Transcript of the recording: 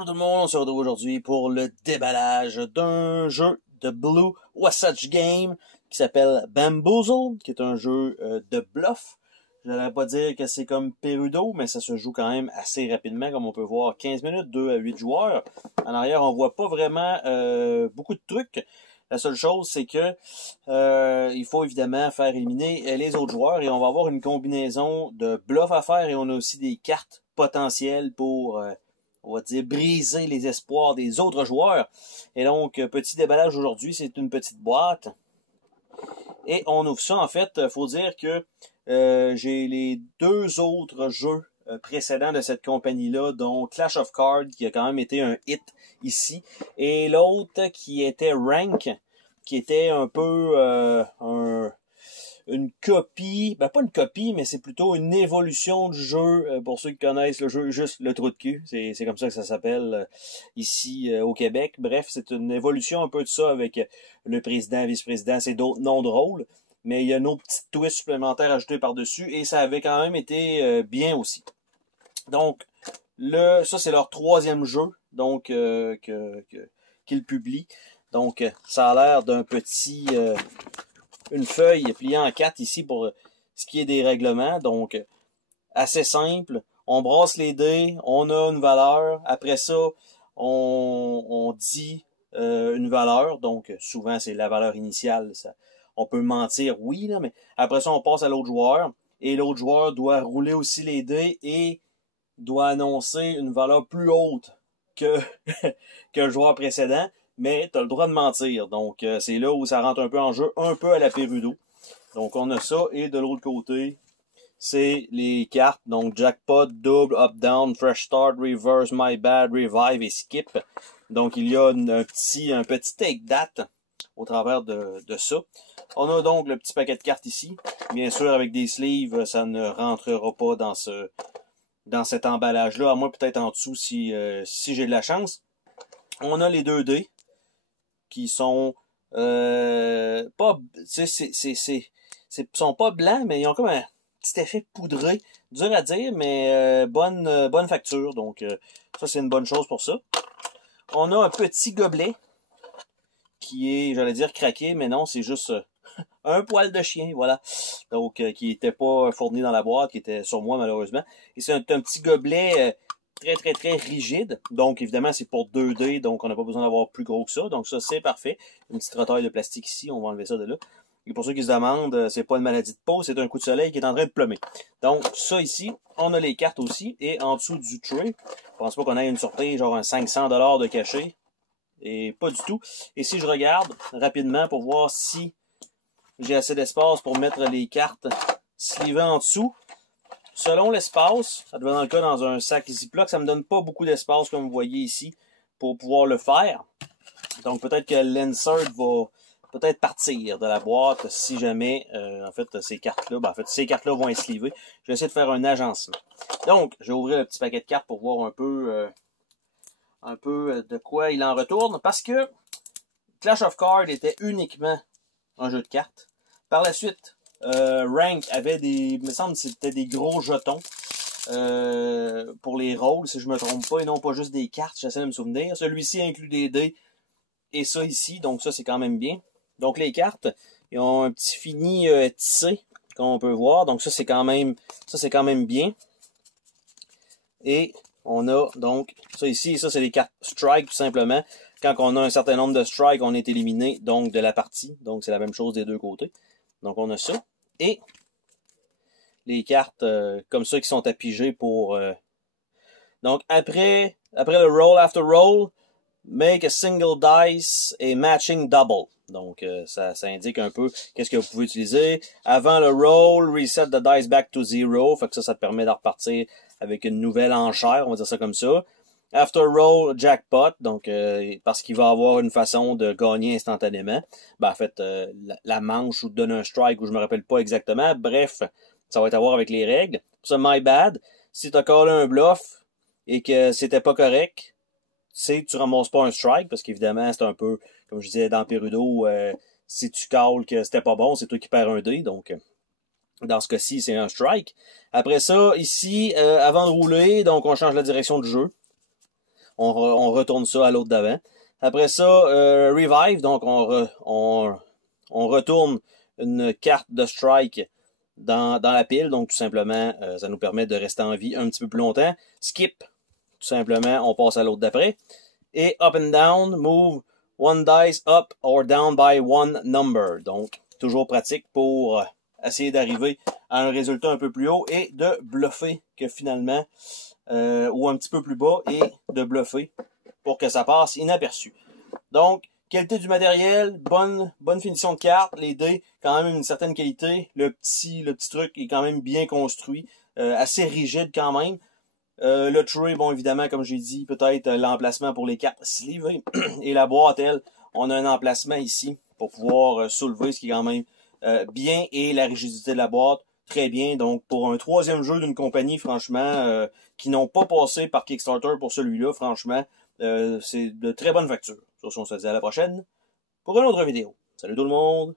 Salut tout le monde, on se retrouve aujourd'hui pour le déballage d'un jeu de Blue Wasatch Game qui s'appelle Bamboozle, qui est un jeu de bluff. Je n'allais pas dire que c'est comme Perudo, mais ça se joue quand même assez rapidement, comme on peut voir, 15 minutes, 2 à 8 joueurs. En arrière, on voit pas vraiment beaucoup de trucs. La seule chose, c'est que il faut évidemment faire éliminer les autres joueurs et on va avoir une combinaison de bluff à faire et on a aussi des cartes potentielles pour on va dire briser les espoirs des autres joueurs. Et donc, petit déballage aujourd'hui, c'est une petite boîte. Et on ouvre ça, en fait, faut dire que j'ai les deux autres jeux précédents de cette compagnie-là, dont Clash of Cards, qui a quand même été un hit ici, et l'autre qui était Rank, qui était un peu une copie, ben pas une copie, mais c'est plutôt une évolution du jeu, pour ceux qui connaissent le jeu, juste le trou de cul, c'est comme ça que ça s'appelle ici au Québec. Bref, c'est une évolution un peu de ça avec le président, vice-président, c'est d'autres noms drôles, mais il y a une autre petite twist supplémentaire ajoutée par-dessus, et ça avait quand même été bien aussi. Donc, ça c'est leur troisième jeu, donc qu'ils publient. Donc, ça a l'air d'un petit... une feuille pliée en 4 ici pour ce qui est des règlements. Donc, assez simple. On brasse les dés, on a une valeur. Après ça, on dit une valeur. Donc, souvent, c'est la valeur initiale. Ça, on peut mentir, oui, là, mais après ça, on passe à l'autre joueur. Et l'autre joueur doit rouler aussi les dés et doit annoncer une valeur plus haute que, que le joueur précédent. Mais tu as le droit de mentir. Donc, c'est là où ça rentre un peu en jeu, un peu à la Perudo. Donc, on a ça. Et de l'autre côté, c'est les cartes. Donc, Jackpot, Double, Up, Down, Fresh Start, Reverse, My Bad, Revive et Skip. Donc, il y a un petit take date au travers de ça. On a donc le petit paquet de cartes ici. Bien sûr, avec des sleeves, ça ne rentrera pas dans cet emballage-là. À moins peut-être en dessous si j'ai de la chance. On a les 2 dés qui sont pas, sont pas blancs, mais ils ont comme un petit effet poudré, dur à dire, mais bonne facture. Donc ça c'est une bonne chose pour ça. On a un petit gobelet qui est, j'allais dire craqué, mais non, c'est juste un poil de chien, voilà. Donc qui n'était pas fourni dans la boîte, qui était sur moi malheureusement. Et c'est un petit gobelet très rigide. Donc, évidemment, c'est pour 2D, donc on n'a pas besoin d'avoir plus gros que ça. Donc, ça, c'est parfait. Une petite retaille de plastique ici, on va enlever ça de là. Et pour ceux qui se demandent, c'est pas une maladie de peau, c'est un coup de soleil qui est en train de plomber. Donc, ça ici, on a les cartes aussi. Et en dessous du tray, je pense pas qu'on ait une surprise, genre un 500$ de cachet. Et pas du tout. Et si je regarde rapidement pour voir si j'ai assez d'espace pour mettre les cartes slivées en dessous, selon l'espace, ça devient dans le cas dans un sac Ziploc, ça me donne pas beaucoup d'espace comme vous voyez ici pour pouvoir le faire. Donc peut-être que l'insert va peut-être partir de la boîte si jamais en fait ces cartes-là, ces cartes-là vont être slivées. Je vais essayer de faire un agencement. Donc, je vais ouvrir le petit paquet de cartes pour voir un peu de quoi il en retourne parce que Clash of Cards était uniquement un jeu de cartes. Par la suite, Rank avait il me semble que c'était des gros jetons pour les rôles, si je me trompe pas, et non pas juste des cartes, j'essaie de me souvenir. Celui-ci inclut des dés et ça ici, donc ça c'est quand même bien. Donc les cartes, ils ont un petit fini tissé, comme on peut voir, donc ça c'est quand même bien. Et on a donc ça ici, ça c'est les cartes strike tout simplement. Quand on a un certain nombre de strikes, on est éliminé donc de la partie, donc c'est la même chose des deux côtés. Donc, on a ça. Et les cartes comme ça qui sont appigées pour... Donc, après le roll after roll, make a single dice et matching double. Donc, ça indique un peu qu'est-ce que vous pouvez utiliser. Avant le roll, reset the dice back to zero. Fait que ça te permet de repartir avec une nouvelle enchère, on va dire ça comme ça. After roll, jackpot, donc parce qu'il va avoir une façon de gagner instantanément. En fait, la manche ou donne un strike ou je me rappelle pas exactement. Bref, ça va être à voir avec les règles. Pour ça, my bad. Si tu as callé un bluff et que c'était pas correct, tu ramasses pas un strike parce qu'évidemment, c'est un peu, comme je disais dans Perudo, si tu calls que c'était pas bon, c'est toi qui perds un dé. Donc, dans ce cas-ci, c'est un strike. Après ça, ici, avant de rouler, donc on change la direction du jeu. on retourne ça à l'autre d'avant. Après ça, Revive, donc on retourne une carte de strike dans la pile, donc tout simplement, ça nous permet de rester en vie un petit peu plus longtemps. Skip, tout simplement, on passe à l'autre d'après. Et Up and Down, move one dice up or down by one number. Donc, toujours pratique pour essayer d'arriver à un résultat un peu plus haut et de bluffer que finalement, ou un petit peu plus bas, et de bluffer pour que ça passe inaperçu. Donc, qualité du matériel, bonne finition de carte, les dés, quand même une certaine qualité. Le petit truc est quand même bien construit, assez rigide quand même. Le tray, bon, évidemment, comme j'ai dit, peut-être l'emplacement pour les cartes sleevées. Et la boîte, elle, on a un emplacement ici pour pouvoir soulever, ce qui est quand même bien. Et la rigidité de la boîte, très bien. Donc, pour un troisième jeu d'une compagnie, franchement, qui n'ont pas passé par Kickstarter pour celui-là, franchement, c'est de très bonne facture. Sur ce, on se dit à la prochaine pour une autre vidéo. Salut tout le monde!